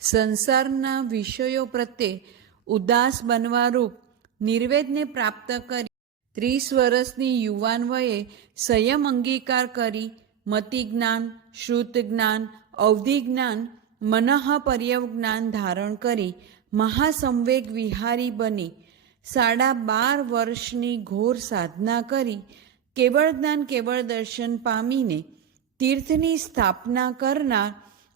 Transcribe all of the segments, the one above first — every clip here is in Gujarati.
સંસારના વિષયો પ્રત્યે ઉદાસ બનવારૂપ નિર્વેદને પ્રાપ્ત કરી 30 વર્ષની યુવાન વયે સંયમ અંગીકાર કરી મતિ જ્ઞાન, શ્રુત જ્ઞાન, અવધિ જ્ઞાન, મનઃ પર્યવ જ્ઞાન ધારણ કરી મહાસંવેગ વિહારી બની 12.5 વર્ષની ઘોર સાધના કરી કેવળ જ્ઞાન કેવળ દર્શન પામીને તીર્થની સ્થાપના કરનાર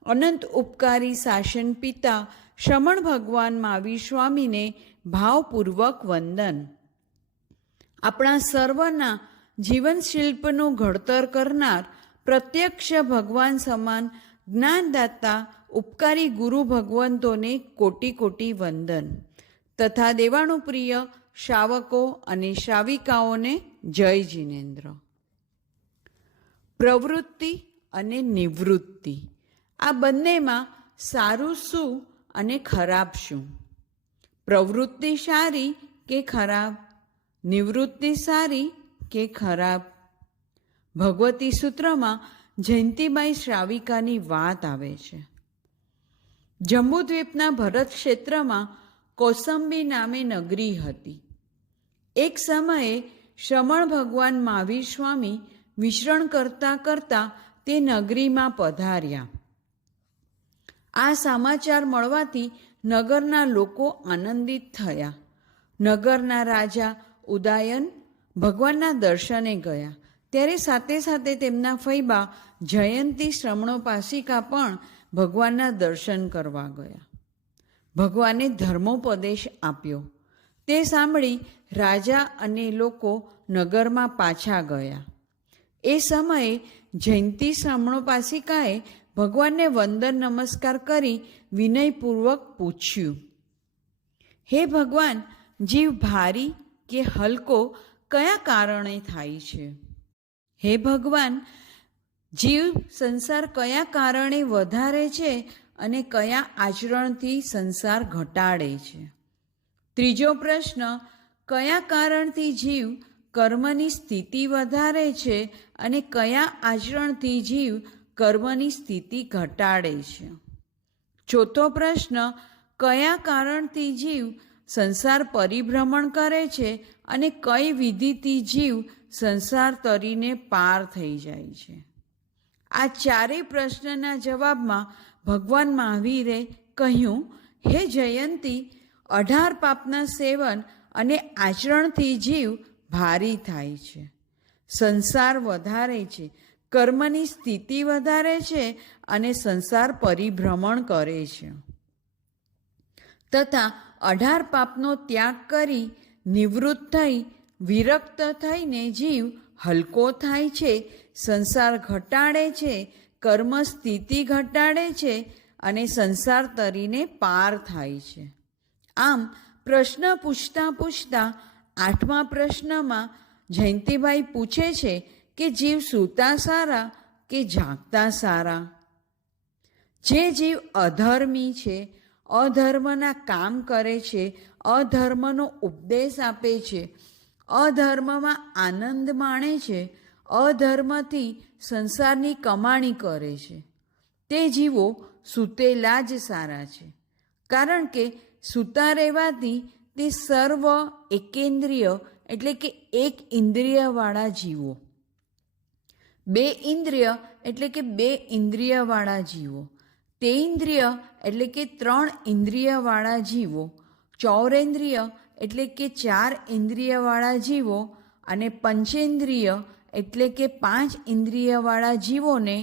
અનંત ઉપકારી શાસન પિતા શ્રમણ ભગવાન મહાવીર સ્વામીને ભાવપૂર્વક વંદન. આપણા સર્વના જીવન શિલ્પનું ઘડતર કરનાર પ્રત્યક્ષ ભગવાન સમાન જ્ઞાનદાતા ઉપકારી ગુરુ ભગવંતોને કોટી કોટી વંદન તથા દેવાનુપ્રિય શ્રાવકો અને શ્રાવિકાઓને જય જિનેન્દ્ર. પ્રવૃત્તિ અને નિવૃત્તિ આ બંનેમાં સારું શું અને ખરાબ શું? પ્રવૃત્તિ સારી કે ખરાબ? નિવૃત્તિ સારી કે ખરાબ? ભગવતી સૂત્રમાં જયંતીબાઈ શ્રાવિકાની વાત આવે છે. જંબુદ્વીપના ભરત ક્ષેત્રમાં કૌસંબી નામે નગરી હતી. એક સમયે શ્રમણ ભગવાન મહાવીર સ્વામી વિચરણ કરતા કરતા તે નગરીમાં પધાર્યા. આ સમાચાર મળવાથી નગરના લોકો આનંદિત થયા. નગરના રાજા ઉદયન ભગવાનના દર્શને ગયા ત્યારે સાથે સાથે તેમના ફૈબા જયંતી શ્રમણોપાસિકા પણ ભગવાનના દર્શન કરવા ગયા. ભગવાને ધર્મોપદેશ આપ્યો. તે સાંભળી રાજા અને લોકો નગરમાં પાછા ગયા. એ સમયે જયંતી શ્રમણોપાસિકાએ ભગવાનને વંદન નમસ્કાર કરી વિનયપૂર્વક પૂછ્યું, હે ભગવાન, જીવ ભારી કે હલકો કયા કારણે થાય છે? હે ભગવાન, જીવ સંસાર કયા કારણે વધારે છે અને કયા આચરણથી સંસાર ઘટાડે છે? ત્રીજો પ્રશ્ન, કયા કારણથી જીવ કર્મની સ્થિતિ વધારે છે અને કયા આચરણથી જીવ કર્મની સ્થિતિ ઘટાડે છે? ચોથો પ્રશ્ન, કયા કારણથી જીવ સંસાર પરિભ્રમણ કરે છે અને કઈ વિધિથી જીવ સંસાર તરીને પાર થઈ જાય છે? આ ચારેય પ્રશ્નના જવાબમાં ભગવાન મહાવીરે કહ્યું, હે જયંતી, 18 પાપના સેવન અને આચરણથી જીવ ભારી થાય છે, સંસાર વધારે છે, કર્મની સ્થિતિ વધારે છે અને સંસાર પરિભ્રમણ કરે છે. તથા 18 પાપનો ત્યાગ કરી નિવૃત્ત થઈ વિરક્ત થઈને જીવ હલકો થાય છે, સંસાર ઘટાડે છે, કર્મ સ્થિતિ ઘટાડે છે અને સંસાર તરીને પાર થાય છે. આમ પ્રશ્ન પૂછતા પૂછતા 8મા પ્રશ્નમાં જયંતીબાઈ પૂછે છે કે જીવ સૂતા સારા કે જાગતા સારા? જે જીવ અધર્મી છે, અધર્મના કામ કરે છે, અધર્મનો ઉપદેશ આપે છે, અધર્મમાં આનંદ માણે છે, અધર્મથી સંસારની કમાણી કરે છે, તે જીવો સૂતેલા જ સારા છે. કારણ કે સૂતા રહેવાથી તે સર્વ એકેન્દ્રિય એટલે કે એક ઇન્દ્રિયવાળા જીવો, 2 ઇન્દ્રિય એટલે કે 2 ઇન્દ્રિયવાળા જીવો, તેઇન્દ્રિય એટલે કે 3 ઇન્દ્રિયવાળા જીવો, ચૌરેન્દ્રિય એટલે કે 4 ઇન્દ્રિયવાળા જીવો અને પંચેન્દ્રિય એટલે કે 5 ઇન્દ્રિયવાળા જીવોને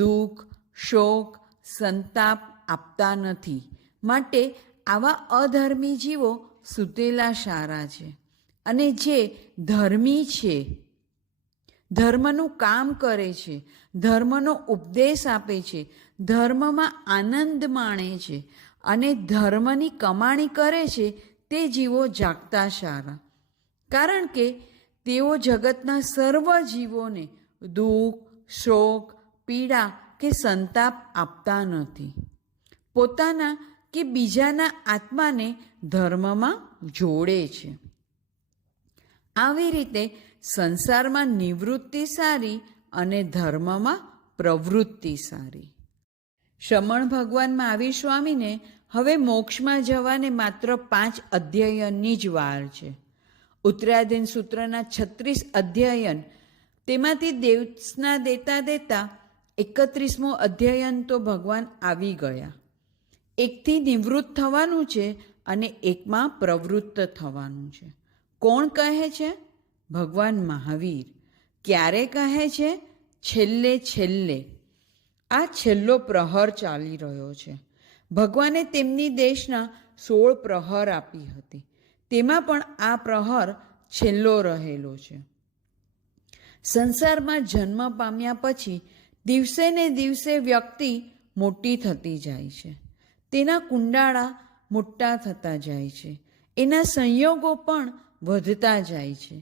દુઃખ, શોક, સંતાપ આપતા નથી. માટે આવા અધર્મી જીવો સૂતેલા સારા છે. અને જે ધર્મી છે, ધર્મનું કામ કરે છે, ધર્મનો ઉપદેશ આપે છે, ધર્મમાં આનંદ માણે છે અને ધર્મની કમાણી કરે છે, તે જીવો જાગતા સારા. કારણ કે તેઓ જગતના સર્વ જીવોને દુઃખ, શોક, પીડા કે સંતાપ આપતા નથી. પોતાના કે બીજાના આત્માને ધર્મમાં જોડે છે. આવી રીતે સંસારમાં નિવૃત્તિ સારી અને ધર્મમાં પ્રવૃત્તિ સારી. શ્રમણ ભગવાન મહાવીર સ્વામીને હવે મોક્ષમાં જવાને માત્ર 5 અધ્યયનની જ વાર છે. ઉત્તરાધીન સૂત્રના 36 અધ્યયન, તેમાંથી દેવસના દેતા દેતા 31મો અધ્યયન તો ભગવાન આવી ગયા. એકથી નિવૃત્ત થવાનું છે અને એકમાં પ્રવૃત્ત થવાનું છે. કોણ કહે છે? ભગવાન મહાવીર. ક્યારે કહે છે? છેલ્લે છેલ્લે. આ છેલ્લો પ્રહર ચાલી રહ્યો છે. ભગવાને તેમની દેશના 16 પ્રહર આપી હતી, તેમાં પણ આ પ્રહર છેલ્લો રહેલો છે. સંસારમાં જન્મ પામ્યા પછી દિવસે ને દિવસે વ્યક્તિ મોટી થતી જાય છે. તેના કુંડાળા મોટા થતા જાય છે. એના સંયોગો પણ વધતા જાય છે.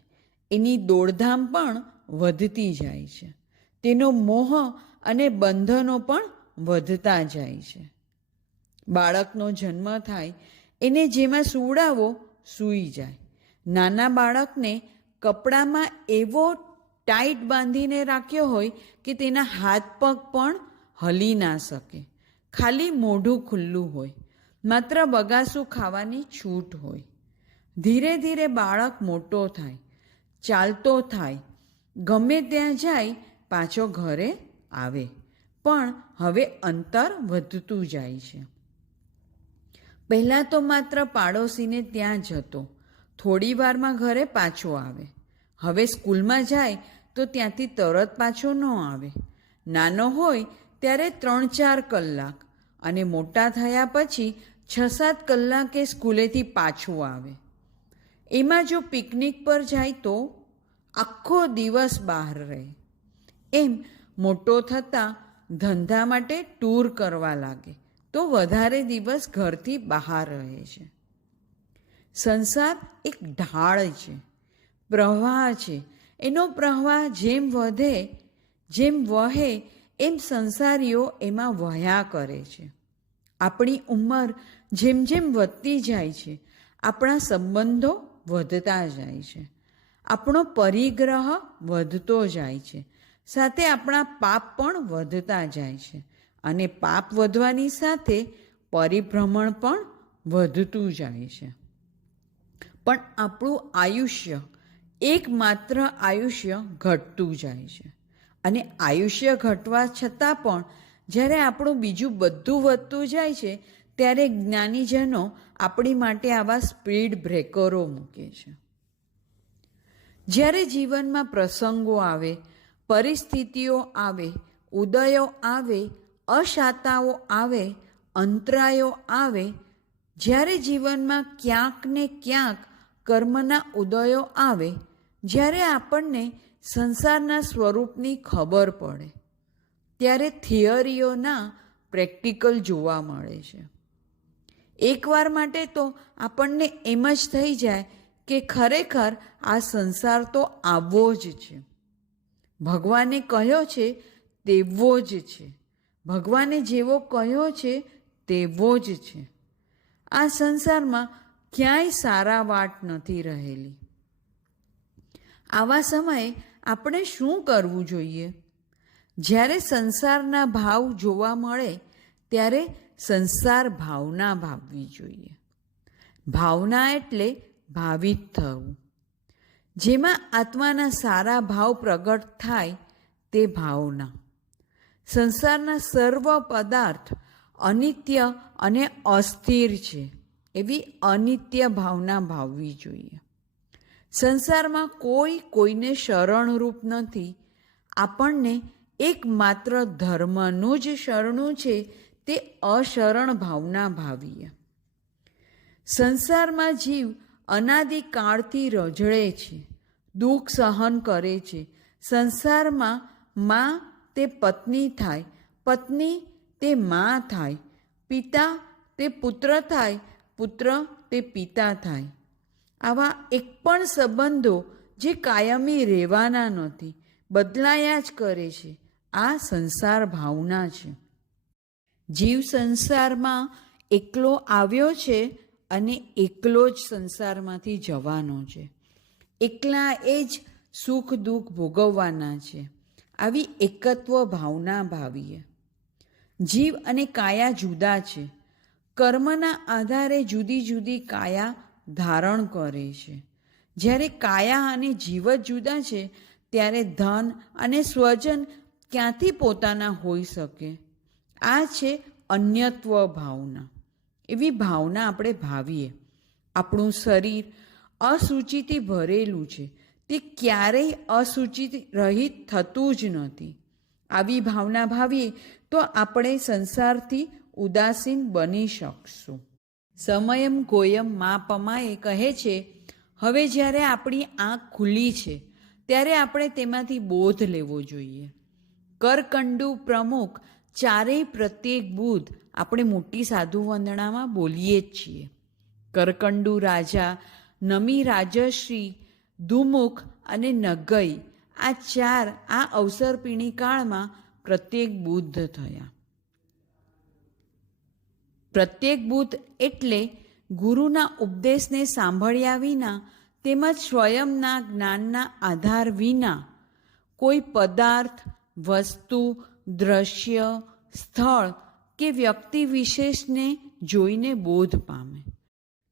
એની દોડધામ પણ વધતી જાય છે. તેનો મોહ અને બંધનો પણ વધતા જાય છે. બાળકનો જન્મ થાય, એને જેમાં સુવડાવો સૂઈ જાય. નાના બાળકને કપડામાં એવો ટાઈટ બાંધીને રાખ્યો હોય કે તેના હાથ પગ પણ હલી ના શકે. ખાલી મોઢું ખુલ્લું હોય, માત્ર બગાસું ખાવાની છૂટ હોય. ધીરે ધીરે બાળક મોટો થાય, ચાલતો થાય, ગમે ત્યાં જાય, પાછો ઘરે આવે, પણ હવે અંતર વધતું જાય છે. પહેલાં તો માત્ર પાડોશીને ત્યાં જતો, થોડી વારમાં ઘરે પાછો આવે. હવે સ્કૂલમાં જાય તો ત્યાંથી તરત પાછો ન આવે. નાનો હોય ત્યારે 3-4 કલાક અને મોટા થયા પછી 6-7 કલાકે સ્કૂલેથી પાછું આવે. એમાં જો પિકનિક પર જાય તો આખો દિવસ બહાર રહે. એમ મોટો થતાં ધંધા માટે ટૂર કરવા લાગે તો વધારે દિવસ ઘરથી બહાર રહે છે. સંસાર એક ઢાળ છે, પ્રવાહ છે. એનો પ્રવાહ જેમ વધે, જેમ વહે, એમ સંસારીઓ એમાં વહ્યા કરે છે. આપણી ઉંમર જેમ જેમ વધતી જાય છે, આપણા સંબંધો વધતા જાય છે, આપણો પરિગ્રહ વધતો જાય છે, સાથે આપણા પાપ પણ વધતા જાય છે. અને પાપ વધવાની સાથે પરિભ્રમણ પણ વધતું જાય છે. પણ આપણું આયુષ્ય, એકમાત્ર આયુષ્ય ઘટતું જાય છે. અને આયુષ્ય ઘટવા છતાં પણ જ્યારે આપણું બીજું બધું વધતું જાય છે, ત્યારે જ્ઞાનીજનો આપણી માટે આવા સ્પીડ બ્રેકરો મૂકે છે. જ્યારે જીવનમાં પ્રસંગો આવે, પરિસ્થિતિઓ આવે, ઉદયો આવે, અશાતાઓ આવે, અંતરાયો આવે, જ્યારે જીવનમાં ક્યાંક ને ક્યાંક કર્મના ઉદયો આવે, જ્યારે આપણને સંસારના સ્વરૂપની ખબર પડે, ત્યારે થિયરીઓના પ્રેક્ટિકલ જોવા મળે છે. એકવાર માટે તો આપણને એમ જ થઈ જાય કે ખરેખર આ સંસાર તો આવો જ છે. ભગવાને કહ્યો છે તેવો જ છે. ભગવાને જેવો કહ્યો છે તેવો જ છે. આ સંસારમાં ક્યાંય સારા વાટ નથી રહેલી. આવા સમયે આપણે શું કરવું જોઈએ? જ્યારે સંસારના ભાવ જોવા મળે ત્યારે સંસાર ભાવના ભાવવી જોઈએ. ભાવના એટલે ભાવિત થવું. જેમાં આત્માના સારા ભાવ પ્રગટ થાય તે ભાવના. સંસારના સર્વ પદાર્થ અનિત્ય અને અસ્થિર છે, એવી અનિત્ય ભાવના ભાવવી જોઈએ. સંસારમાં કોઈ કોઈને શરણરૂપ નથી. આપણને એકમાત્ર ધર્મનું જ શરણું છે, તે અશરણ ભાવના ભાવીએ. સંસારમાં જીવ અનાદિકાળથી રઝળે છે, દુઃખ સહન કરે છે. સંસારમાં માં તે પત્ની થાય, પત્ની તે માં થાય, પિતા તે પુત્ર થાય, પુત્ર તે પિતા થાય. આવા એક પણ સંબંધો જે કાયમી રહેવાના નથી, બદલાયા જ કરે છે. આ સંસાર ભાવના છે. જીવ સંસારમાં એકલો આવ્યો છે અને એકલો જ સંસારમાંથી જવાનો છે. એકલા એ જ સુખ દુઃખ ભોગવવાના છે. આવી એકત્વ ભાવના ભાવીએ. જીવ અને કાયા જુદા છે. કર્મના આધારે જુદી જુદી કાયા ધારણ કરે છે. જ્યારે કાયા અને જીવ જ જુદા છે ત્યારે ધન અને સ્વજન ક્યાંથી પોતાના હોઈ શકે? આ છે અન્યત્વ ભાવના. એવી ભાવના આપણે ભાવીએ. આપણું શરીર અશુચિથી ભરેલું છે, તે ક્યારેય અશુચિ રહિત થતું જ નથી. આવી ભાવના ભાવીએ તો આપણે સંસારથી ઉદાસીન બની શકશું. સમયમ ગોયમ મા પમાએ કહે છે, હવે જ્યારે આપણી આંખ ખુલ્લી છે ત્યારે આપણે તેમાંથી બોધ લેવો જોઈએ. કરકંડુ પ્રમુખ ચારેય પ્રત્યેક બુધ આપણે મોટી સાધુ વંદનામાં બોલીએ જ છીએ. કરકંડુ રાજા, નમી રાજશ્રી, ધુમુખ અને નગઈ, આ ચાર આ અવસરપીણી કાળમાં પ્રત્યેક બુદ્ધ થયા. પ્રત્યેક બુદ્ધ એટલે ગુરુના ઉપદેશને સાંભળ્યા વિના તેમજ સ્વયંના જ્ઞાનના આધાર વિના કોઈ પદાર્થ, વસ્તુ, દ્રશ્ય, સ્થળ કે વ્યક્તિ વિશેષને જોઈને બોધ પામે.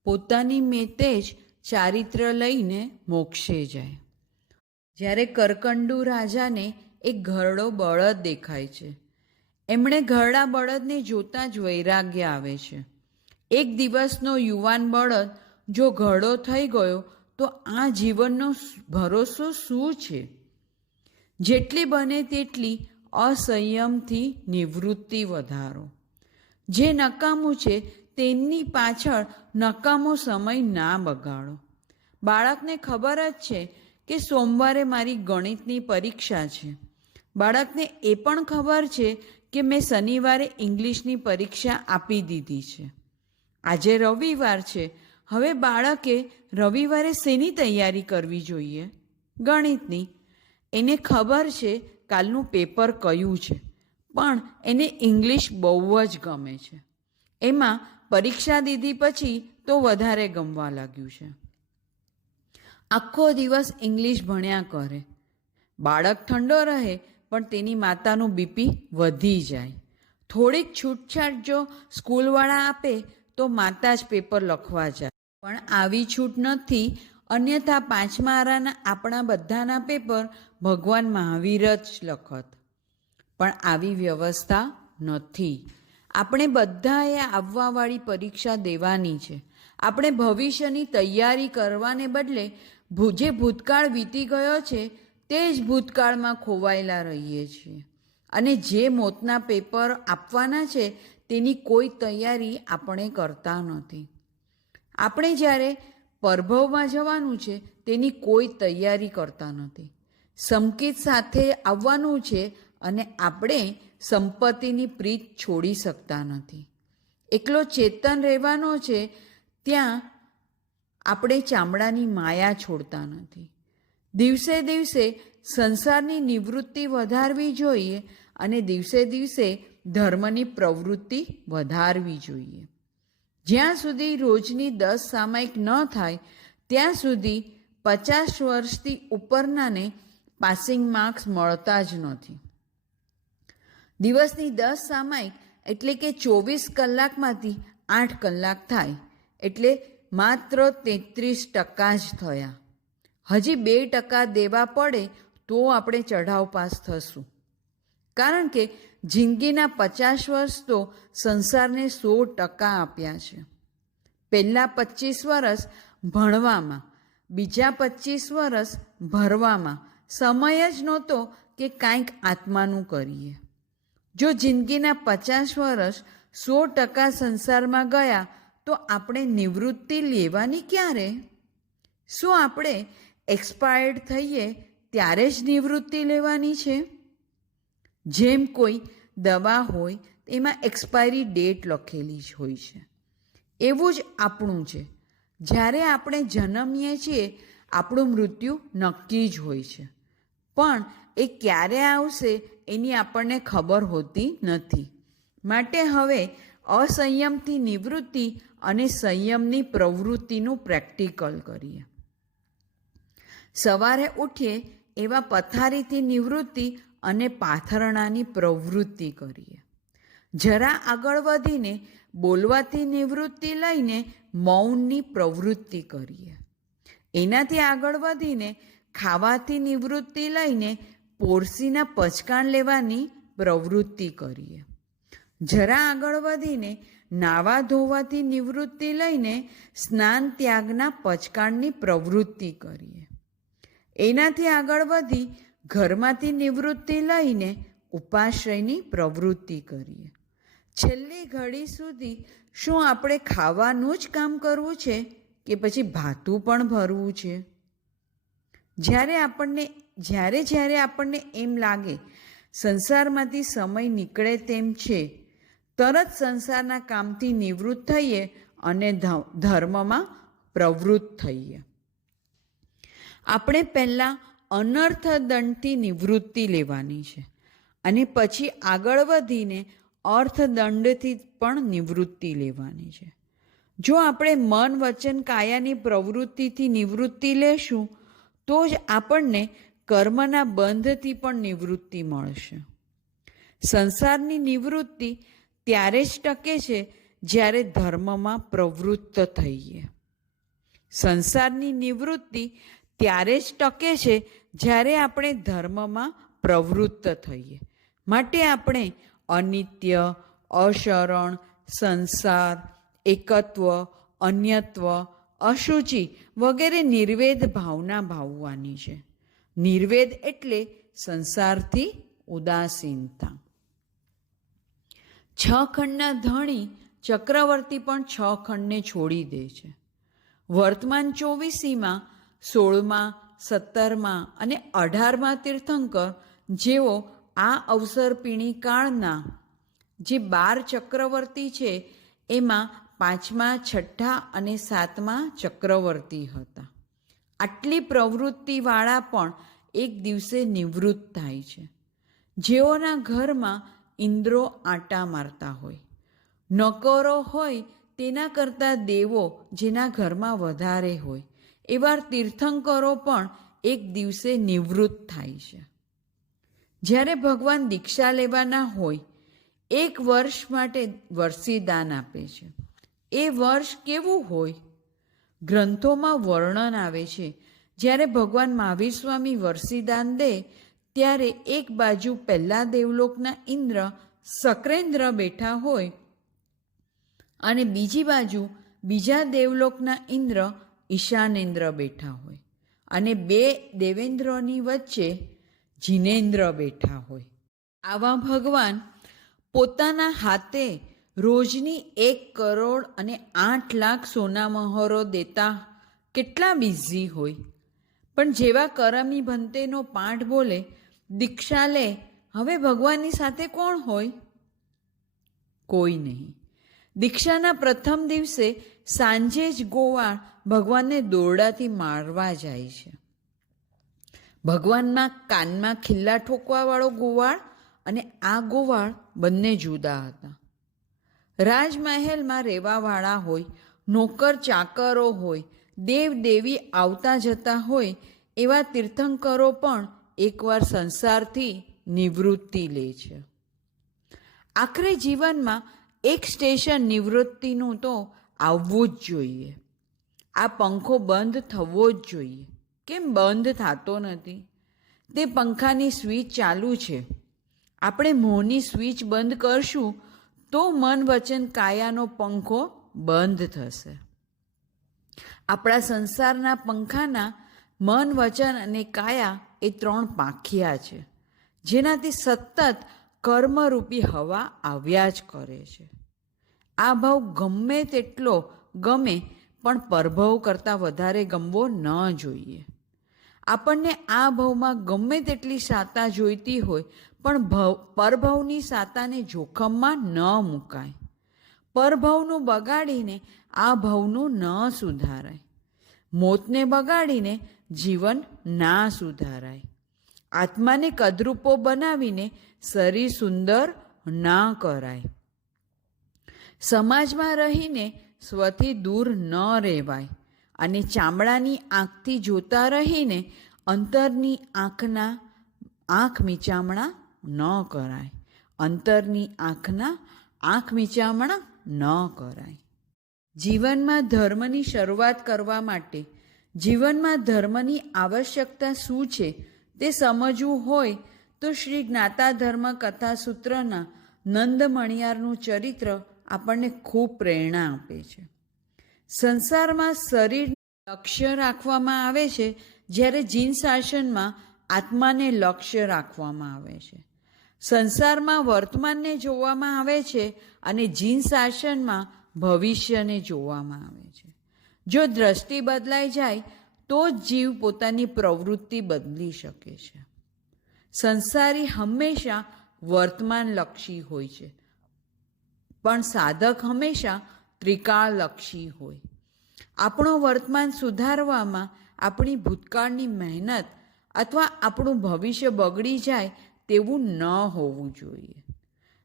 પોતાની મેતે જ ચારિત્ર લઈને મોક્ષે જાય. જ્યારે કરકંડુ રાજાને એક ઘરડો બળદ દેખાય છે. એમણે ઘરડા બળદને જોતાં જ વૈરાગ્ય આવે છે. એક દિવસનો યુવાન બળદ જો ઘરડો થઈ ગયો તો આ જીવનનો ભરોસો શું છે? જેટલી બને તેટલી અસંયમથી નિવૃત્તિ વધારો. જે નકામું છે તેની પાછળ નકામો સમય ના બગાડો. બાળકને ખબર જ છે કે સોમવારે મારી ગણિતની પરીક્ષા છે. બાળકને એ પણ ખબર છે કે મેં શનિવારે ઇંગ્લિશની પરીક્ષા આપી દીધી છે. આજે રવિવાર છે. હવે બાળકે રવિવારે શેની તૈયારી કરવી જોઈએ? ગણિતની. એને ખબર છે કાલનું પેપર કયું છે, પણ એને ઇંગ્લિશ બહુ જ ગમે છે. એમાં પરીક્ષા દીધી પછી તો વધારે ગમવા લાગ્યું છે. આખો દિવસ ઇંગ્લિશ ભણ્યા કરે. બાળક ઠંડો રહે પણ તેની માતાનું બીપી વધી જાય. થોડીક છૂટછાટ જો સ્કૂલવાળા આપે તો માતા જ પેપર લખવા જાય. પણ આવી છૂટ નથી. અન્યથા પાંચમા આરાના આપણા બધાના પેપર ભગવાન મહાવીર જ લખત. પણ આવી વ્યવસ્થા નથી. આપણે બધાએ આવવાવાળી પરીક્ષા દેવાની છે. આપણે ભવિષ્યની તૈયારી કરવાને બદલે જે ભૂતકાળ વીતી ગયો છે તે જ ભૂતકાળમાં ખોવાયેલા રહીએ છીએ. અને જે મોતના પેપર આપવાના છે તેની કોઈ તૈયારી આપણે કરતા નથી. આપણે જ્યારે પરભવમાં જવાનું છે તેની કોઈ તૈયારી કરતા નથી. સંકિત સાથે આવવાનું છે અને આપણે સંપત્તિની પ્રીત છોડી શકતા નથી. એકલો ચેતન રહેવાનો છે ત્યાં આપણે ચામડાની માયા છોડતા નથી. દિવસે દિવસે સંસારની નિવૃત્તિ વધારવી જોઈએ અને દિવસે દિવસે ધર્મની પ્રવૃત્તિ વધારવી જોઈએ. જ્યાં સુધી રોજની 10 સામાયિક ન થાય ત્યાં સુધી 50 વર્ષથી ઉપરનાને પાસિંગ માર્ક્સ મળતા જ નથી. દિવસની 10 સામાયિક એટલે કે 24 કલાકમાંથી 8 કલાક થાય એટલે માત્ર 33% જ થયા. હજી 2% દેવા પડે તો આપણે ચઢાવ પાસ થશું. કારણ કે જિંદગીના 50 વર્ષ તો સંસારને 100% આપ્યા છે. પહેલાં 25 વર્ષ ભણવામાં, બીજા 25 વર્ષ ભરવામાં સમય જ નહોતો કે કાંઈક આત્માનું કરીએ. જો જિંદગીના 50 વર્ષ 100% સંસારમાં ગયા તો આપણે નિવૃત્તિ લેવાની ક્યારે? શું આપણે એક્સપાયર્ડ થઈએ ત્યારે જ નિવૃત્તિ લેવાની છે? જેમ કોઈ દવા હોય એમાં એક્સપાયરી ડેટ લખેલી જ હોય છે, એવું જ આપણું છે. જ્યારે આપણે જન્મીએ છીએ આપણું મૃત્યુ નક્કી જ હોય છે, પણ એ ક્યારે આવશે એની આપણને ખબર હોતી નથી. માટે હવે અસંયમથી નિવૃત્તિ અને સંયમની પ્રવૃત્તિનું પ્રેક્ટિકલ કરીએ. સવારે ઉઠીએ એવા પથારીથી નિવૃત્તિ અને પાથરણાની પ્રવૃત્તિ કરીએ. જરા આગળ વધીને બોલવાથી નિવૃત્તિ લઈને મૌનની પ્રવૃત્તિ કરીએ. એનાથી આગળ વધીને ખાવાથી નિવૃત્તિ લઈને પોરસીના પચકાણ લેવાની પ્રવૃત્તિ કરીએ. જરા આગળ વધીને નાવા ધોવાથી નિવૃત્તિ લઈને સ્નાન ત્યાગના પચકાણની પ્રવૃત્તિ કરીએ. એનાથી આગળ વધી ઘરમાંથી નિવૃત્તિ લઈને ઉપાશ્રયની પ્રવૃત્તિ કરીએ. છેલ્લી ઘડી સુધી શું આપણે ખાવાનું જ કામ કરવું છે કે પછી ભાતું પણ ભરવું છે? જ્યારે આપણને એમ લાગે સંસારમાંથી સમય નીકળે તેમ છે, તરત સંસારના કામથી નિવૃત્ત થઈએ અને ધર્મમાં પ્રવૃત્ત થઈએ. આપણે પહેલાં અનર્થ દંડથી નિવૃત્તિ લેવાની છે અને પછી આગળ વધીને અર્થદંડથી પણ નિવૃત્તિ લેવાની છે. જો આપણે મન વચન કાયાની પ્રવૃત્તિથી નિવૃત્તિ લેશું તો જ આપણને કર્મના બંધથી પણ નિવૃત્તિ મળશે. સંસારની નિવૃત્તિ ત્યારે જ ટકે છે જ્યારે ધર્મમાં પ્રવૃત્ત થઈએ. સંસારની નિવૃત્તિ ત્યારે જ ટકે છે જ્યારે આપણે ધર્મમાં પ્રવૃત્ત થઈએ. માટે આપણે અનિત્ય, અશરણ, સંસાર, એકત્વ, અન્યત્વ, અશુચિ વગેરે નિર્વેદ ભાવના ભાવવાની છે. નિર્વેદ એટલે સંસારથી ઉદાસીનતા. 6 ખંડના ધણી ચક્રવર્તી પણ 6 ખંડને છોડી દે છે. વર્તમાન 24માં 16માં, 17માં અને 18માં તીર્થંકર જેઓ આ અવસરપીણી કાળના જે 12 ચક્રવર્તી છે એમાં 5મા, 6ઠા અને 7મા ચક્રવર્તી હતા. આટલી પ્રવૃત્તિવાળા પણ એક દિવસે નિવૃત્ત થાય છે. જેઓના ઘરમાં ઇન્દ્રો આંટા મારતા હોય, નોકરો હોય તેના કરતાં દેવો જેના ઘરમાં વધારે હોય, એવા તીર્થંકરો પણ એક દિવસે નિવૃત્ત થાય છે. જ્યારે ભગવાન દીક્ષા લેવાના હોય 1 વર્ષ માટે વર્ષીદાન આપે છે. એ વર્ષ કેવું હોય? ગ્રંથોમાં વર્ણન આવે છે. જ્યારે ભગવાન મહાવીર સ્વામી વર્ષીદાન દે ત્યારે એક બાજુ પહેલા દેવલોકના ઇન્દ્ર સક્રેન્દ્ર બેઠા હોય અને બીજી બાજુ બીજા દેવલોકના ઇન્દ્ર ઈશાનેન્દ્ર બેઠા હોય અને 2 દેવેન્દ્રોની વચ્ચે જીનેન્દ્ર બેઠા હોય. આવા ભગવાન પોતાના હાથે રોજની 1 કરોડ અને 8 લાખ સોના મહોરો દેતા કેટલા બિઝી હોય. પણ જેવા કરમી ભંતેનો પાઠ બોલે, દીક્ષા લે, હવે ભગવાનની સાથે કોણ હોય? કોઈ નહીં. દીક્ષાના પ્રથમ દિવસે સાંજે જ ગોવાળ ભગવાનને દોરડાથી મારવા જાય છે. ભગવાનના કાનમાં ખિલ્લા ઠોકવાવાળો ગોવાળ અને આ ગોવાળ બંને જુદા હતા. રાજમહેલમાં રહેવાવાળા હોય, નોકર ચાકરો હોય, દેવ દેવી આવતા જતા હોય એવા તીર્થંકરો પણ એકવાર સંસારથી નિવૃત્તિ લે છે. આખરે જીવનમાં એક સ્ટેશન નિવૃત્તિનું તો આવવું જ જોઈએ. આ પંખો બંધ થવો જ જોઈએ. કેમ બંધ થતો નથી? તે પંખાની સ્વિચ ચાલુ છે. આપણે મોંની સ્વિચ બંધ કરશું તો મન વચન કાયાનો પંખો બંધ થશે. આપણા સંસારના પંખાના મન વચન અને કાયા એ 3 પાંખિયા છે જેનાથી સતત કર્મરૂપી હવા આવ્યા જ કરે છે. આ ભાવ ગમે તેટલો ગમે પણ પરભવ કરતાં વધારે ગમવો ન જોઈએ. આપણને આ ભાવમાં ગમે તેટલી સાતા જોઈતી હોય પણ પરભવની સાતાને જોખમમાં ન મુકાય. પરભવનું બગાડીને આ ભાવનું ન સુધારાય. મોતને બગાડીને જીવન ના સુધારાય. આત્માને કદરૂપો બનાવીને શરીર સુંદર ના કરાય. સમાજમાં રહીને સ્વથી દૂર ન રહેવાય અને ચામડાની આંખથી જોતા રહીને અંતરની આંખ મીચામણા ન કરાય. અંતરની આંખના આંખ મીચામણા ન કરાય. જીવનમાં ધર્મની શરૂઆત કરવા માટે જીવનમાં ધર્મની આવશ્યકતા શું છે તે સમજવું હોય તો શ્રી જ્ઞાતા ધર્મ કથા સૂત્રના નંદ મણિયારનું ચરિત્ર આપણને ખૂબ પ્રેરણા આપે છે. સંસારમાં શરીર લક્ષ્ય રાખવામાં આવે છે, જ્યારે જીન શાસનમાં આત્માને લક્ષ્ય રાખવામાં આવે છે. સંસારમાં વર્તમાનને જોવામાં આવે છે અને જીન શાસનમાં ભવિષ્યને જોવામાં આવે છે. જો દ્રષ્ટિ બદલાઈ જાય તો જ જીવ પોતાની પ્રવૃત્તિ બદલી શકે છે. સંસારી હંમેશા વર્તમાનલક્ષી હોય છે, પણ સાધક હંમેશા ત્રિકાળલક્ષી હોય. આપણો વર્તમાન સુધારવામાં આપણી ભૂતકાળની મહેનત અથવા આપણું ભવિષ્ય બગડી જાય તેવું ન હોવું જોઈએ.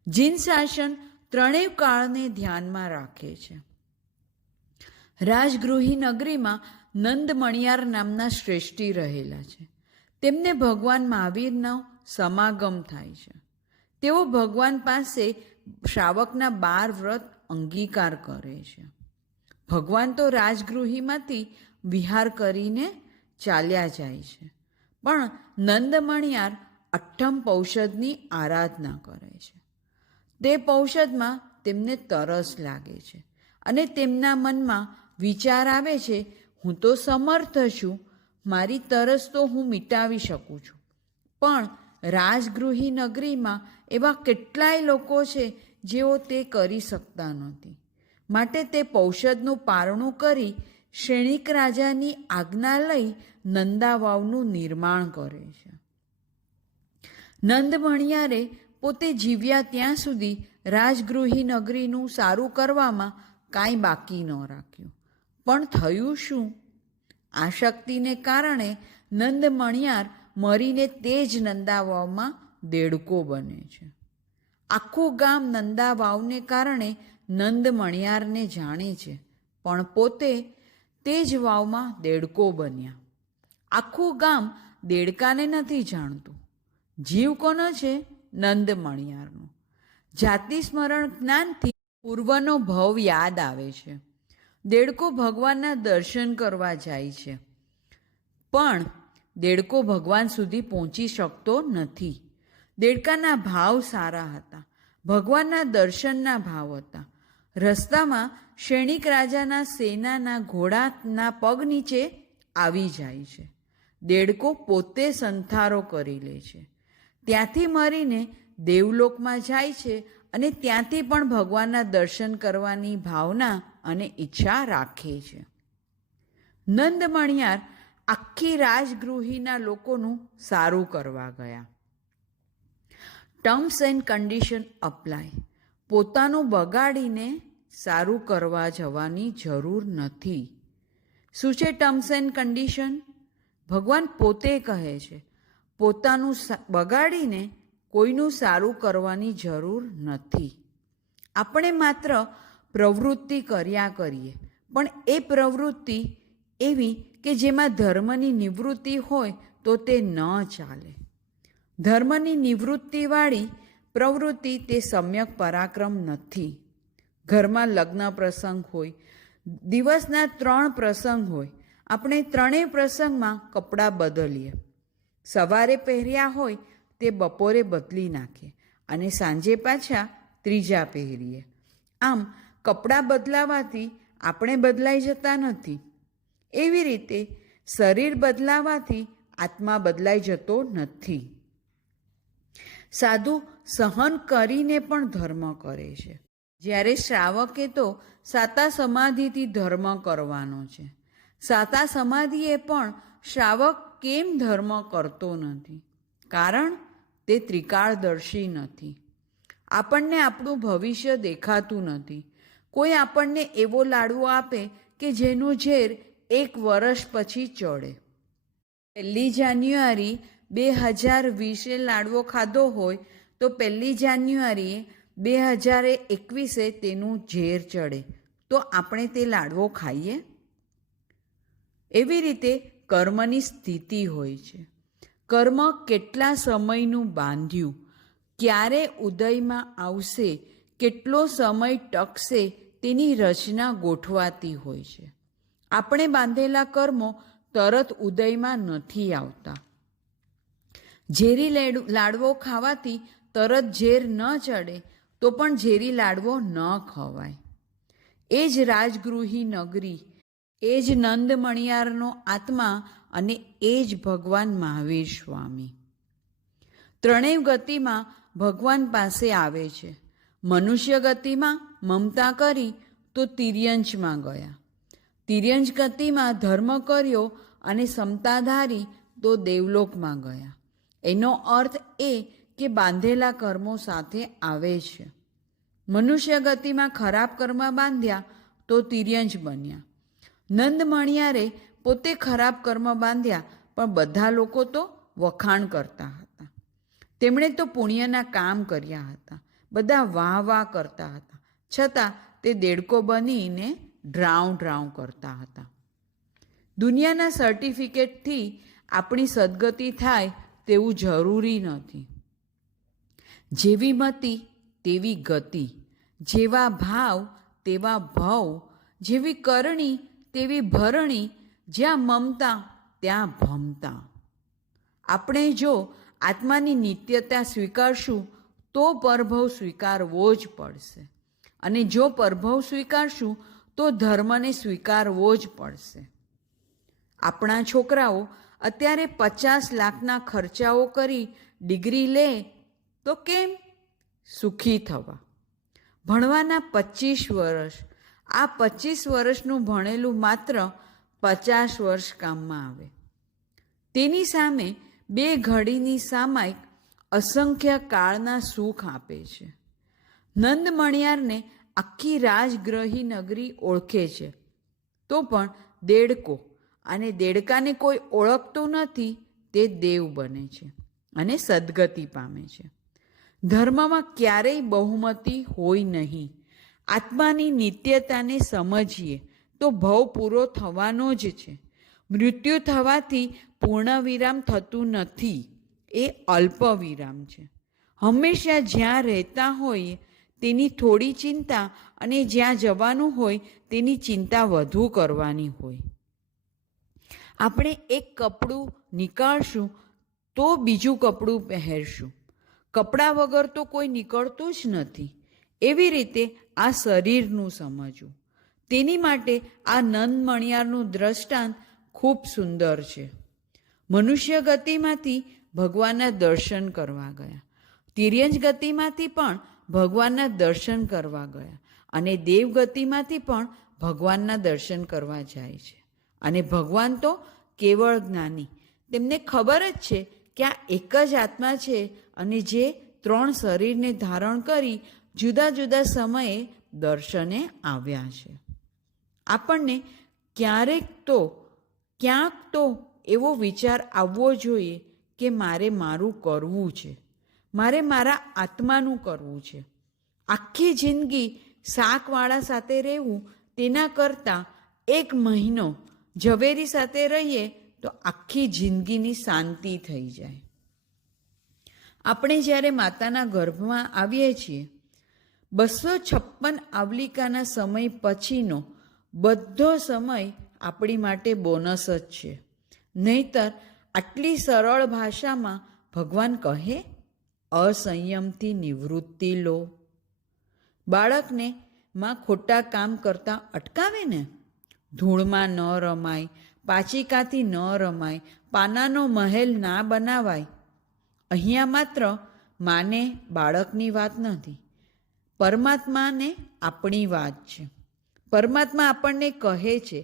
જીન શાસન ત્રણેય કાળને ધ્યાનમાં રાખે છે. રાજગૃહી નગરીમાં નંદ મણિયાર નામના શ્રેષ્ઠી રહેલા છે. તેમને ભગવાન મહાવીરનો સમાગમ થાય છે. તેઓ ભગવાન પાસે શ્રાવકના 12 વ્રત અંગીકાર કરે છે. ભગવાન તો રાજગૃહીમાંથી વિહાર કરીને ચાલ્યા જાય છે, પણ નંદ મણિયાર અઠ્ઠમ પૌષદની આરાધના કરે છે. તે પૌષદમાં તેમને તરસ લાગે છે અને તેમના મનમાં વિચાર આવે છે, હું તો સમર્થ છું, મારી તરસ તો હું મિટાવી શકું છું, પણ રાજગૃહી નગરીમાં એવા કેટલાય લોકો છે જેઓ તે કરી શકતા નથી. માટે તે પૌષદનું પારણું કરી શ્રેણિક રાજાની આજ્ઞા લઈ નંદાવાવનું નિર્માણ કરે છે. નંદ મણિયારે પોતે જીવ્યા ત્યાં સુધી રાજગૃહી નગરીનું સારું કરવામાં કાંઈ બાકી ન રાખ્યું. પણ થયું શું? આસક્તિને કારણે નંદ મણિયાર મરીને તે જ નંદાવાવમાં દેડકો બને છે. આખું ગામ નંદાવાવને કારણે નંદ મણિયારને જાણે છે, પણ પોતે તે જ વાવમાં દેડકો બન્યા. આખું ગામ દેડકાને નથી જાણતું. જીવ કોનો છે? નંદ મણિયારનો. જાતિ સ્મરણ જ્ઞાનથી પૂર્વનો ભવ યાદ આવે છે. દેડકો ભગવાનના દર્શન કરવા જાય છે, પણ દેડકો ભગવાન સુધી પહોંચી શકતો નથી. દેડકાના ભાવ સારા હતા, ભગવાનના દર્શનના ભાવ હતા. રસ્તામાં શ્રેણિક રાજાના સેનાના ઘોડાના પગ નીચે આવી જાય છે. દેડકો પોતે સંથારો કરી લે છે. ત્યાંથી મરીને દેવલોકમાં જાય છે અને ત્યાંથી પણ ભગવાનના દર્શન કરવાની ભાવના અને ઈચ્છા રાખે છે. નંદ મણિયાર આખી રાજગૃહીના લોકોનું સારું કરવા ગયા. Terms and condition apply. પોતાનું બગાડીને સારું કરવા જવાની જરૂર નથી. શું છે ટર્મ્સ એન્ડ કન્ડિશન? ભગવાન પોતે કહે છે, પોતાનું બગાડીને કોઈનું સારું કરવાની જરૂર નથી. આપણે માત્ર પ્રવૃત્તિ કર્યા કરીએ, પણ એ પ્રવૃત્તિ એવી કે જેમાં ધર્મની નિવૃત્તિ હોય તો તે ન ચાલે. ધર્મની નિવૃત્તિવાળી પ્રવૃત્તિ તે સમ્યક પરાક્રમ નથી. ઘરમાં લગ્ન પ્રસંગ હોય, દિવસના 3 પ્રસંગ હોય, આપણે 3 પ્રસંગમાં કપડાં બદલીએ. સવારે પહેર્યા હોય તે બપોરે બદલી નાખીએ અને સાંજે પાછા ત્રીજા પહેરીએ. આમ કપડાં બદલાવાથી આપણે બદલાઈ જતા નથી. એવી રીતે શરીર બદલાવાથી આત્મા બદલાઈ જતો નથી. સાધુ સહન કરીને પણ ધર્મ કરે છે, જ્યારે શ્રાવકે તો સાતા સમાધિથી ધર્મ કરવાનો છે. સાતા સમાધિએ પણ શ્રાવક કેમ ધર્મ કરતો નથી? કારણ તે ત્રિકાળદર્શી નથી. આપણને આપણું ભવિષ્ય દેખાતું નથી. કોઈ આપણને એવો લાડવો આપે કે જેનું ઝેર 1 વર્ષ પછી ચડે. 1 જાન્યુઆરી 2020 લાડવો ખાધો હોય તો 1 જાન્યુઆરીએ 2021 તેનું ઝેર ચડે તો આપણે તે લાડવો ખાઈએ? એવી રીતે કર્મની સ્થિતિ હોય છે. કર્મ કેટલા સમયનું બાંધ્યું, ક્યારે ઉદયમાં આવશે, કેટલો સમય ટકશે તેની રચના ગોઠવાતી હોય છે. આપણે બાંધેલા કર્મો તરત ઉદયમાં નથી આવતા. ઝેરી લાડવો ખાવાથી તરત ઝેર ન ચડે તો પણ ઝેરી લાડવો ન ખવાય. એ જ રાજગૃહી નગરી, એ જ નંદ મણિયારનો આત્મા અને એ જ ભગવાન મહાવીર સ્વામી. ત્રણેય ગતિમાં ભગવાન પાસે આવે છે. મનુષ્ય ગતિમાં મમતા કરી તો તિર્યંચમાં ગયા. તિર્યંચ ગતિમાં ધર્મ કર્યો અને સમતા ધારી તો દેવલોકમાં ગયા. એનો અર્થ એ કે બાંધેલા કર્મો સાથે આવે છે. મનુષ્ય ગતિમાં ખરાબ કર્મ બાંધ્યા તો તિર્યંચ બન્યા. નંદ મણિયારે પોતે ખરાબ કર્મ બાંધ્યા, પણ બધા લોકો તો વખાણ કરતા હતા. તેમણે તો પુણ્યના કામ કર્યા હતા. બધા વાહ વાહ કરતા હતા, છતાં તે દેડકો બનીને ડ્રાઉં કરતા હતા. દુનિયાના સર્ટિફિકેટથી આપણી સદગતિ થાય તેવું જરૂરી નથી. જેવી મતિ તેવી ગતિ, જેવા ભાવ તેવા ભાવ, જેવી કરણી તેવી ભરણી, જ્યાં મમતા ત્યાં ભમતા. આપણે જો આત્માની નિત્યતા સ્વીકારશું તો પરભવ સ્વીકારવો જ પડશે, અને જો પરભવ સ્વીકારશું તો ધર્મને સ્વીકારવો જ પડશે. આપણા છોકરાઓ અત્યારે 50 લાખના ખર્ચાઓ કરી ડિગ્રી લે તો કેમ? સુખી થવા. ભણવાના 25 વર્ષ, આ 25 વર્ષનું ભણેલું માત્ર 50 વર્ષ કામમાં આવે. તેની સામે 2 ઘડીની સામાયિક અસંખ્ય કાળના સુખ આપે છે. નંદ મણિયારને આખી રાજગ્રહી નગરી ઓળખે છે, તો પણ દેડકો, અને દેડકાને કોઈ ઓળખતું નથી, તે દેવ બને છે અને સદગતિ પામે છે. ધર્મમાં ક્યારેય બહુમતી હોય નહીં. આત્માની નિત્યતાને સમજીએ તો ભવ પૂરો થવાનો જ છે. મૃત્યુ થવાથી પૂર્ણ વિરામ થતું નથી, એ અલ્પ વિરામ છે. હંમેશા જ્યાં રહેતા હોઈએ તેની થોડી ચિંતા, અને જ્યાં જવાનું હોય તેની ચિંતા વધુ કરવાની હોય. આપણે એક કપડું નીકાળશું તો બીજું કપડું પહેરશું. કપડાં વગર તો કોઈ નીકળતું જ નથી. એવી રીતે આ શરીરનું સમજવું. તેની માટે આ નંદ મણિયારનું દ્રષ્ટાંત ખૂબ સુંદર છે. મનુષ્ય ગતિમાંથી ભગવાનના દર્શન કરવા ગયા, તિર્યંચ ગતિમાંથી પણ ભગવાનના દર્શન કરવા ગયા, અને દેવ ગતિમાંથી પણ ભગવાનના દર્શન કરવા જાય છે. અને ભગવાન તો કેવળ જ્ઞાની, તેમને ખબર જ છે કે આ એક જ આત્મા છે, અને જે 3 શરીરને ધારણ કરી જુદા જુદા સમયે દર્શને આવ્યા છે. આપણને ક્યાંક તો એવો વિચાર આવવો જોઈએ કે મારે મારું કરવું છે, મારે મારા આત્માનું કરવું છે. આખી જિંદગી શાકવાળા સાથે રહેવું તેના કરતાં 1 મહિનો ઝવેરી સાથે રહીએ તો આખી જિંદગીની શાંતિ થઈ જાય. આપણે જ્યારે માતાના ગર્ભમાં આવીએ છીએ, 256 આવલિકાના સમય પછીનો બધો સમય આપણી માટે બોનસ જ છે. નહીંતર આટલી સરળ ભાષામાં ભગવાન કહે, અસંયમથી નિવૃત્તિ લો. બાળકને માં ખોટા કામ કરતાં અટકાવે ને. ધૂળમાં ન રમાય, પાચિકાથી ન રમાય, પાનાનો મહેલ ના બનાવાય. અહીંયા માત્ર માને બાળકની વાત નથી, પરમાત્માને આપણી વાત છે. પરમાત્મા આપણને કહે છે,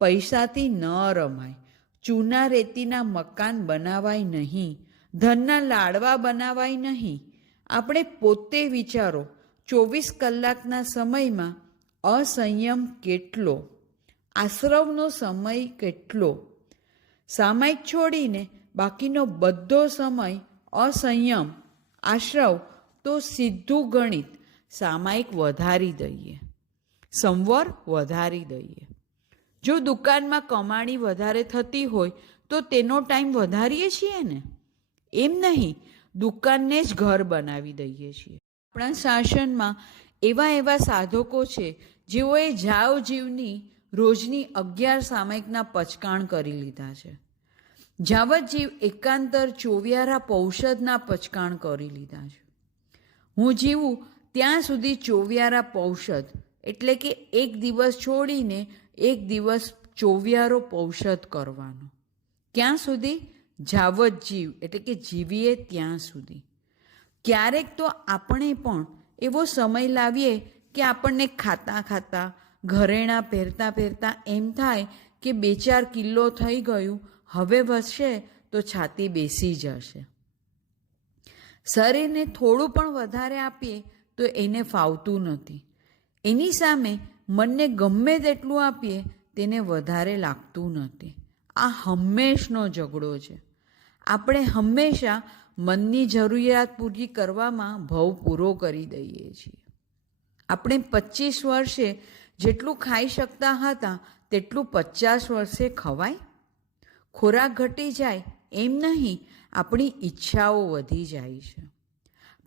પૈસાથી ન રમાય, ચૂના રેતીના મકાન બનાવાય નહીં, ધનના લાડવા બનાવાય નહીં. આપણે પોતે વિચારો, 24 કલાકના સમયમાં અસંયમ કેટલો, આશ્રવનો સમય કેટલો. સામાયિક છોડીને બાકીનો બધો સમય અસંયમ, આશ્રવ, તો સીધું ગણિત સામાયિક વધારી દઈએ, સંવર વધારી દઈએ. જો દુકાનમાં કમાણી વધારે થતી હોય તો તેનો ટાઈમ વધારીએ છીએ ને. એમ નહીં, દુકાનને જ ઘર બનાવી દઈએ છીએ. આપણા શાસનમાં એવા સાધકો છે જેઓએ જાવ જીવની રોજની 11 સામયિકના પચકાણ કરી લીધા છે. જાવત જીવ એકાંતર ચોવ્યારા પૌષધના પચકાણ કરી લીધા છે. હું જીવું ત્યાં સુધી ચોવ્યારા પૌષધ એટલે કે એક દિવસ છોડીને એક દિવસ ચોવ્યારો પૌષધ કરવાનો. ક્યાં સુધી? જાવત જીવ એટલે કે જીવીએ ત્યાં સુધી. ક્યારેક તો આપણે પણ એવો સમય લાવીએ કે આપણને ખાતા ખાતા ઘરેણાં પહેરતા પહેરતા એમ થાય કે 2-4 કિલો થઈ ગયું, હવે વધશે તો છાતી બેસી જશે. શરીરને થોડું પણ વધારે આપીએ તો એને ફાવતું નથી. એની સામે મનને ગમે તેટલું આપીએ તેને વધારે લાગતું નથી. આ હંમેશનો ઝઘડો છે. આપણે હંમેશા મનની જરૂરિયાત પૂરી કરવામાં ભવ પૂરો કરી દઈએ છીએ. આપણે 25 વર્ષે જેટલું ખાઈ શકતા હતા તેટલું 50 વર્ષે ખવાય? ખોરાક ઘટી જાય એમ નહીં, આપણી ઈચ્છાઓ વધી જાય છે.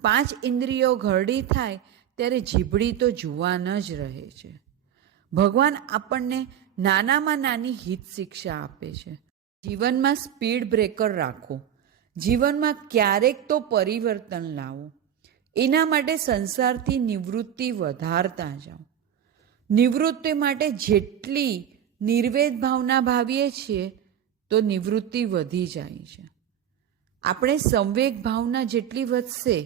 5 ઇન્દ્રિયો ઘરડી થાય ત્યારે જીભડી તો જુવાન જ રહે છે. ભગવાન આપણને નાનામાં નાની હિત શિક્ષા આપે છે. જીવનમાં સ્પીડ બ્રેકર રાખો. જીવનમાં ક્યારેક તો પરિવર્તન લાવો. એના માટે સંસારથી નિવૃત્તિ વધારતા જાઓ. નિવૃત્તિ માટે જેટલી નિર્વેદ ભાવના ભાવીએ છીએ તો નિવૃત્તિ વધી જાય છે. આપણે સંવેગ ભાવના જેટલી વધશે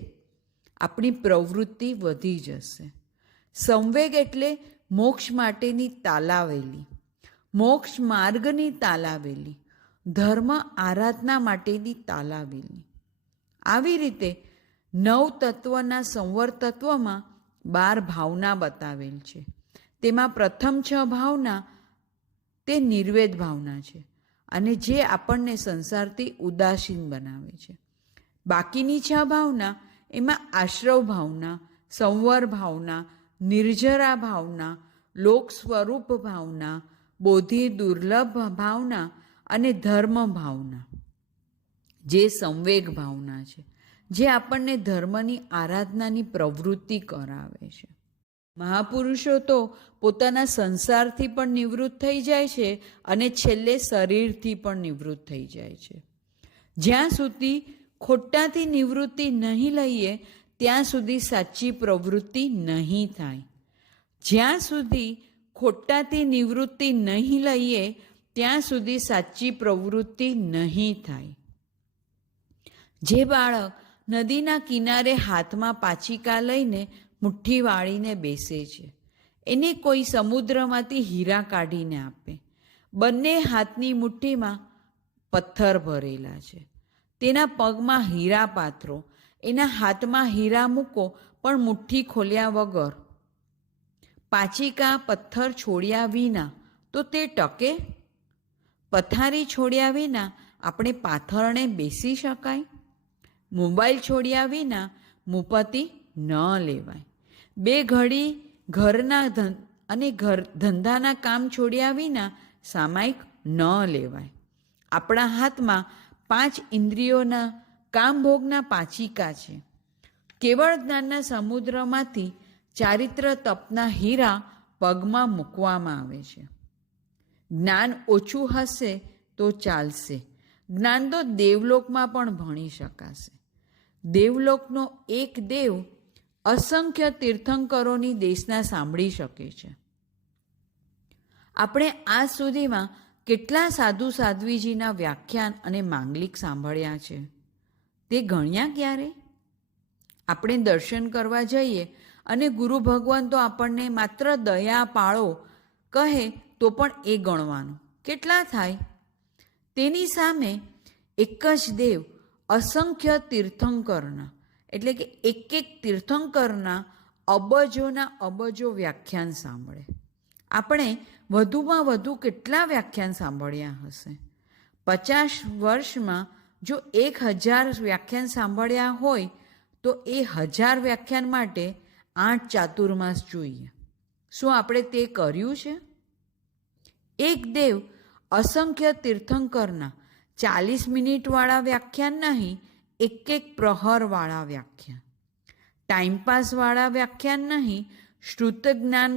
આપણી પ્રવૃત્તિ વધી જશે. સંવેગ એટલે મોક્ષ માટેની તાલાવેલી, મોક્ષ માર્ગની તાલાવેલી, ધર્મ આરાધના માટેની તાલાવેલી. આવી રીતે 9 તત્વના સંવર તત્વમાં 12 ભાવના બતાવેલ છે. તેમાં પ્રથમ 6 ભાવના તે નિર્વેદ ભાવના છે અને જે આપણને સંસારથી ઉદાસીન બનાવે છે. બાકીની 6 ભાવના એમાં આશ્રવ ભાવના, સંવર ભાવના, નિર્જરા ભાવના, લોક સ્વરૂપ ભાવના, બોધિ દુર્લભ ભાવના અને ધર્મ ભાવના જે સંવેગ ભાવના છે, જે આપણને ધર્મની આરાધનાની પ્રવૃત્તિ કરાવે છે. મહાપુરુષો તો પોતાના સંસારથી પણ નિવૃત્ત થઈ જાય છે અને છેલ્લે શરીરથી પણ નિવૃત્ત થઈ જાય છે. જ્યાં સુધી ખોટાથી નિવૃત્તિ નહીં લઈએ ત્યાં સુધી સાચી પ્રવૃત્તિ નહીં થાય. જ્યાં સુધી ખોટાથી નિવૃત્તિ નહીં લઈએ ત્યાં સુધી સાચી પ્રવૃત્તિ નહીં થાય. જે બાળક નદીના કિનારે હાથમાં પાચિકા લઈને મુઠ્ઠી વાળીને બેસે છે, એને કોઈ સમુદ્રમાંથી હીરા કાઢીને આપે. બંને હાથની મુઠ્ઠીમાં પથ્થર ભરેલા છે. તેના પગમાં હીરા પાથરો, એના હાથમાં હીરા મૂકો, પણ મુઠ્ઠી ખોલ્યા વગર, પાચિકા પથ્થર છોડ્યા વિના તો તે ટકે? પથારી છોડ્યા વિના આપણે પાથરણે બેસી શકાય? મોબાઈલ છોડ્યા વિના મુપતિ ન લેવાય. 2 ઘડી ઘરના અને ધંધાના કામ છોડ્યા વિના સામાયિક ન લેવાય. આપણા હાથમાં 5 ઇન્દ્રિયોના કામભોગના પાચિકા છે. કેવળ જ્ઞાનના સમુદ્રમાંથી ચારિત્ર તપના હીરા પગમાં મૂકવામાં આવે છે. જ્ઞાન ઓછું હશે તો ચાલશે. જ્ઞાન તો દેવલોકમાં પણ ભણી શકાશે. દેવલોકનો એક દેવ અસંખ્ય તીર્થંકરોની દેશના સાંભળી શકે છે. આપણે આજ સુધીમાં કેટલા સાધુ સાધ્વીજીના વ્યાખ્યાન અને માંગલિક સાંભળ્યા છે તે ગણ્યા ક્યારે? આપણે દર્શન કરવા જઈએ અને ગુરુ ભગવાન તો આપણને માત્ર દયા પાળો કહે તો પણ એ ગણવાનું. કેટલા થાય? તેની સામે એક જ દેવ અસંખ્ય તીર્થંકરના એટલે કે એક તીર્થંકરના અબજોના અબજો વ્યાખ્યાન સાંભળે. આપણે વધુમાં વધુ કેટલા વ્યાખ્યાન સાંભળ્યા હશે? 50 વર્ષમાં જો 1000 વ્યાખ્યાન સાંભળ્યા હોય તો એ 1000 વ્યાખ્યાન માટે 8 ચાતુર્માસ જોઈએ. શું આપણે તે કર્યું છે? એક દેવ અસંખ્ય તીર્થંકરના 40 મિનિટવાળા વ્યાખ્યાન નહીં, એક પ્રહરવાળા વ્યાખ્યાન. ટાઈમપાસવાળા વ્યાખ્યાન નહીં, શ્રુત જ્ઞાન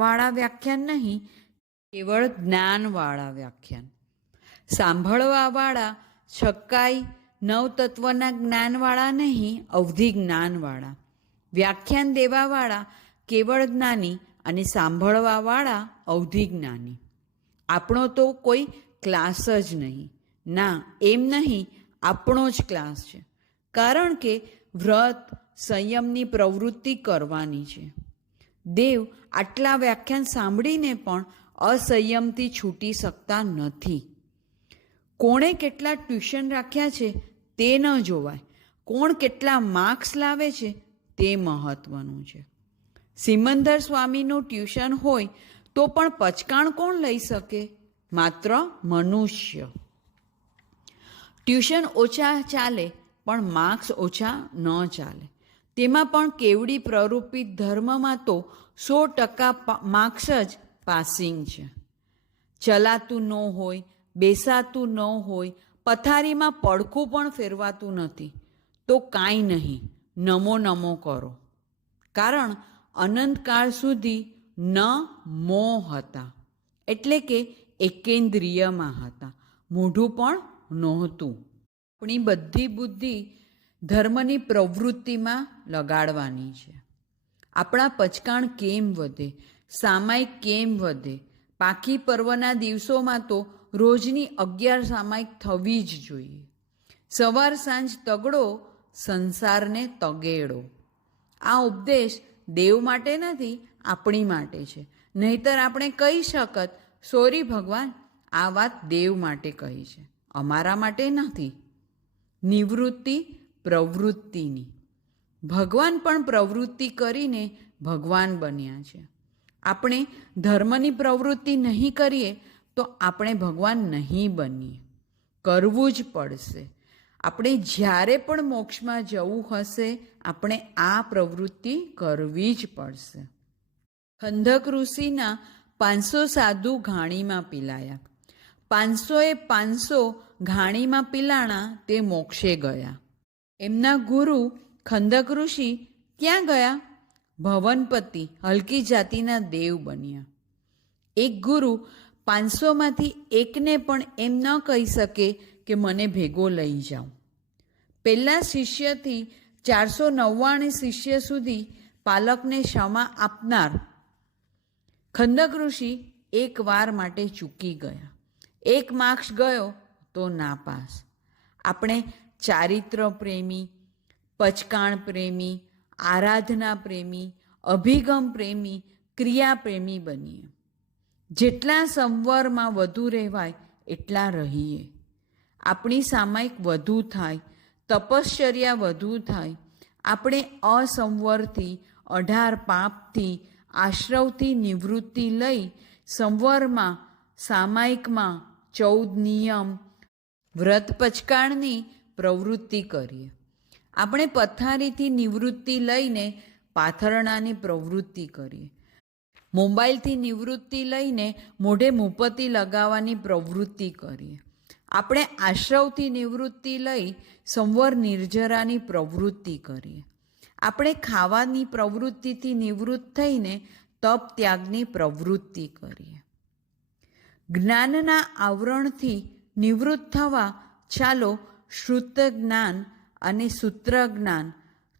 વાળા વ્યાખ્યાન નહીં, કેવળ જ્ઞાનવાળા વ્યાખ્યાન. સાંભળવાવાળા છક્કાઈ નવતત્વના જ્ઞાનવાળા નહીં, અવધિ જ્ઞાનવાળા. વ્યાખ્યાન દેવાવાળા કેવળ જ્ઞાની અને સાંભળવાવાળા અવધિ જ્ઞાની. આપણો તો કોઈ ક્લાસ જ નહીં. ના, એમ નહીં, આપણો જ ક્લાસ છે. કારણ કે વ્રત સંયમની પ્રવૃત્તિ કરવાની છે. દેવ આટલા વ્યાખ્યાન સાંભળીને પણ અસંયમથી છૂટી શકતા નથી. કોણે કેટલા ટ્યુશન રાખ્યા છે તે ન જોવાય, કોણ કેટલા માર્ક્સ લાવે છે તે મહત્વનું છે. સિમંદર સ્વામીનું ટ્યુશન હોય તો પણ પચકાણ કોણ લઈ શકે? માત્ર મનુષ્ય. ટ્યુશન ઓછા ચાલે પણ માર્ક્સ ઓછા ન ચાલે. તેમાં પણ કેવડી પ્રરૂપિત ધર્મમાં તો 100% માર્ક્સ જ પાસિંગ છે. ચલાતું ન હોય, બેસાતું ન હોય, પથારીમાં પડખું પણ ફેરવાતું નથી તો કાંઈ નહીં, નમો નમો કરો. કારણ અનંતકાળ સુધી ન મો હતા, એટલે કે એકેન્દ્રિયમાં હતા, મોઢું પણ નહોતું. આપણી બધી બુદ્ધિ ધર્મની પ્રવૃત્તિમાં લગાડવાની છે. આપણા પચકાણ કેમ વધે, સામાયિક કેમ વધે? પાકી પર્વના દિવસોમાં તો રોજની 11 સામાયિક થવી જ જોઈએ. સવાર સાંજ તગડો, સંસારને તગેડો. આ ઉપદેશ દેવ માટે નથી, આપણી માટે છે. નહીતર આપણે કહી શકત, સોરી ભગવાન, આ વાત દેવ માટે કહી છે, અમારા માટે નથી. નિવૃત્તિ પ્રવૃત્તિની. ભગવાન પણ પ્રવૃત્તિ કરીને ભગવાન બન્યા છે. આપણે ધર્મની પ્રવૃત્તિ નહીં કરીએ તો આપણે ભગવાન નહીં બનીએ. કરવું જ પડશે. આપણે જ્યારે પણ મોક્ષમાં જવું હશે, આપણે આ પ્રવૃત્તિ કરવી જ પડશે. ખંધક ઋષિના 500 સાધુ ઘાણીમાં પીલાયા. 500 ઘાણીમાં પીલાણા તે મોક્ષે ગયા. એમના ગુરુ ખંધક ઋષિ ક્યાં ગયા? ભવનપતિ હલકી જાતિના દેવ બન્યા. એક ગુરુ 500માંથી એકને પણ એમ ન કહી શકે કે મને ભેગો લઈ જાઓ. પહેલા શિષ્યથી 499 શિષ્ય સુધી પાલકને ક્ષમા આપનાર ખંડક ઋષિ એક વાર માટે ચૂકી ગયા. 1 માર્ક્સ ગયો તો નાપાસ. આપણે ચારિત્ર પ્રેમી, પચકાણ પ્રેમી, આરાધના પ્રેમી, અભિગમ પ્રેમી, ક્રિયા પ્રેમી બનીએ. જેટલા સંવરમાં વધુ રહેવાય એટલા રહીએ. આપણી સામાયિક વધુ થાય, તપશ્ચર્યા વધુ થાય. આપણે અસંવરથી, 18 પાપથી, આશ્રવથી નિવૃત્તિ લઈ સંવરમાં, સામાયિકમાં 14 નિયમ, વ્રત પચકાણની પ્રવૃત્તિ કરીએ. આપણે પથારીથી નિવૃત્તિ લઈને પાથરણાની પ્રવૃત્તિ કરીએ. મોબાઈલથી નિવૃત્તિ લઈને મોઢે મુપત્તિ લગાવવાની પ્રવૃત્તિ કરીએ. આપણે આશ્રવથી નિવૃત્તિ લઈ સંવર નિર્જરાની પ્રવૃત્તિ કરીએ. આપણે ખાવાની પ્રવૃત્તિથી નિવૃત્ત થઈને તપ ત્યાગની પ્રવૃત્તિ કરીએ. જ્ઞાનના આવરણથી નિવૃત્ત થવા ચાલો શ્રુત જ્ઞાન અને સૂત્ર જ્ઞાન,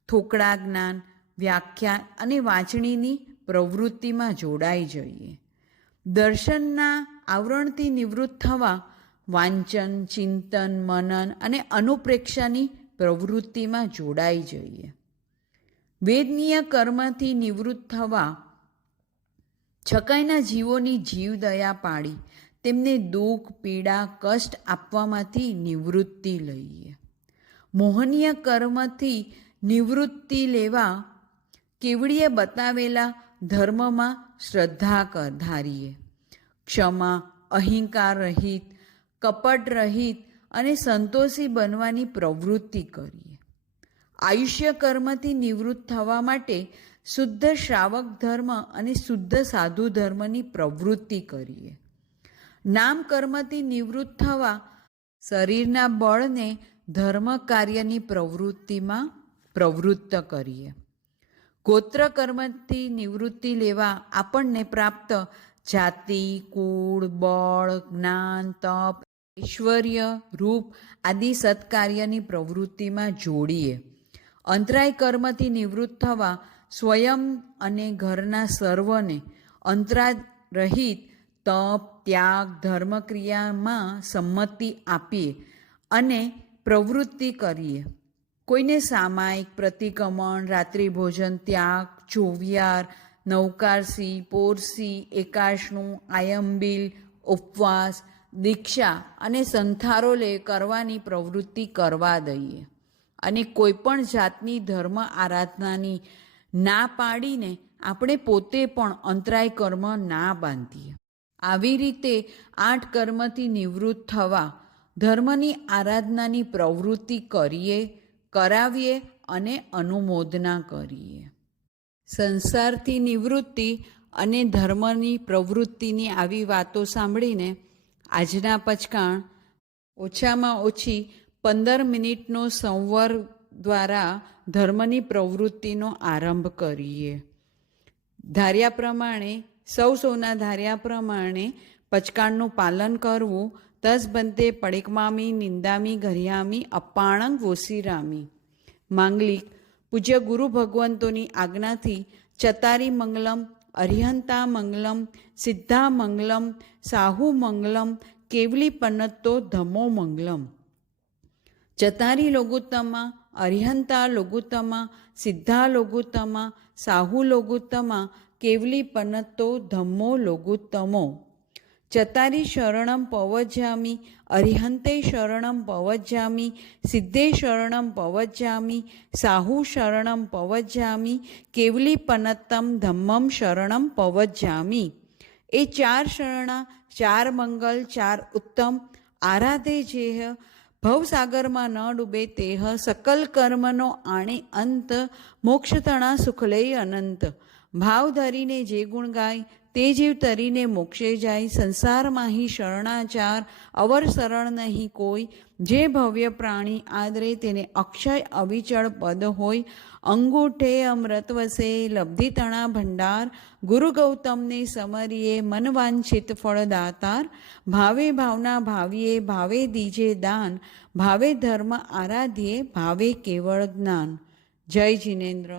થોકડા જ્ઞાન, વ્યાખ્યા અને વાંચણીની પ્રવૃત્તિમાં જોડાઈ જઈએ. દર્શનના આવરણથી નિવૃત્ત થવા વાંચન, ચિંતન, મનન અને અનુપ્રેક્ષાની પ્રવૃત્તિમાં જોડાઈ જઈએ. વેદનીય કર્મથી નિવૃત્ત થવા છકાઈના જીવોની જીવદયા પાડી તેમને દુઃખ, પીડા, કષ્ટ આપવામાંથી નિવૃત્તિ લઈએ. મોહનીય કર્મથી નિવૃત્તિ લેવા કેવડીએ બતાવેલા ધર્મમાં શ્રદ્ધા ધારીએ. ક્ષમા, અહિંકાર રહિત, કપટ રહિત અને સંતોષી બનવાની પ્રવૃત્તિ કરીએ. આયુષ્ય કર્મથી નિવૃત્ત થવા માટે શુદ્ધ શ્રાવક ધર્મ અને શુદ્ધ સાધુ ધર્મની પ્રવૃત્તિ કરીએ. નામ કર્મથી નિવૃત્ત થવા શરીરના બળને ધર્મ કાર્યની પ્રવૃત્તિમાં પ્રવૃત્ત કરીએ. ગોત્ર કર્મથી નિવૃત્તિ લેવા આપણને પ્રાપ્ત જાતિ, કુળ, બળ, જ્ઞાન, તપ, ઐશ્વર્ય, રૂપ આદિ સત્કાર્યની પ્રવૃત્તિમાં જોડીએ. અંતરાય કર્મથી નિવૃત્ત થવા સ્વયં અને ઘરના સર્વને અંતરાય રહિત તપ, ત્યાગ, ધર્મક્રિયામાં સંમતિ આપીએ અને પ્રવૃત્તિ કરીએ. કોઈને સામાયિક, પ્રતિક્રમણ, રાત્રિભોજન, ત્યાગ, ચોવિયાર, નવકારસી, પોરસી, એકાશનું, આયંબિલ, ઉપવાસ, દીક્ષા અને સંથારો કરવાની પ્રવૃત્તિ કરવા દઈએ અને કોઈ પણ જાતની ધર્મ આરાધનાની ના પાડીને આપણે પોતે પણ અંતરાય કર્મ ના બાંધીએ. આવી રીતે 8 કર્મથી નિવૃત્ત થવા ધર્મની આરાધનાની પ્રવૃત્તિ કરાવીએ અને અનુમોદના કરીએ. સંસારથી નિવૃત્તિ અને ધર્મની પ્રવૃત્તિની આવી વાતો સાંભળીને આજના પચકાણ ઓછામાં ઓછી 15 મિનિટનો સંવર દ્વારા ધર્મની પ્રવૃત્તિનો આરંભ કરીએ. ધાર્યા પ્રમાણે સૌના ધાર્યા પ્રમાણે પચકાણનું પાલન કરવું. તસબંતે પડિકમામી નિંદામી ઘરિયામી અપ્પાણંગ વોસીરામી. માંગલિક પૂજ્ય ગુરુ ભગવંતોની આજ્ઞાથી ચતારી મંગલમ, અરિહંતા મંગલમ, સિદ્ધા મંગલમ, સાહુ મંગલમ, કેવલી પન્નતો ધમો મંગલમ. ચતારી લોગુત્તમા, અરિહંતા લોગુત્તમા, સિદ્ધા લોગુત્તમા, સાહુ લોગુત્તમા, કેવલી પન્નતો ધમ્મો લોગુત્તમો. ચતારી શરણમ પવજ્જામી, અરિહંતે શરણમ પવજ્જામી, સિદ્ધે શરણમ પવજ્જામી, સાહુ શરણમ પવજ્જામી, કેવલી પન્નતમ ધમ્મમ શરણમ પવજ્જામી. એ 4 શરણા, 4 મંગલ, 4 ઉત્તમ આરાધે જેહ ભવસાગરમાં ન ડૂબે તેહ સકલ કર્મનો આણે અંત મોક્ષતણા સુખલેય અનંત. ભાવ ધરીને જે ગુણ ગાય તે જીવ તરીને મોક્ષે જાય. સંસારમાં હિ શરણાચાર અવર શરણ નહીં કોઈ. જે ભવ્ય પ્રાણી આદરે તેને અક્ષય અવિચળ પદ હોય. અંગૂઠે અમૃત વસે લબ્ધિ તણા ભંડાર. ગુરુ ગૌતમને સમરીએ મનવાંછિત ફળદાતાર. ભાવે ભાવના ભાવીએ ભાવે દીજે દાન. ભાવે ધર્મ આરાધ્યે ભાવે કેવળ જ્ઞાન. જય જિનેન્દ્ર.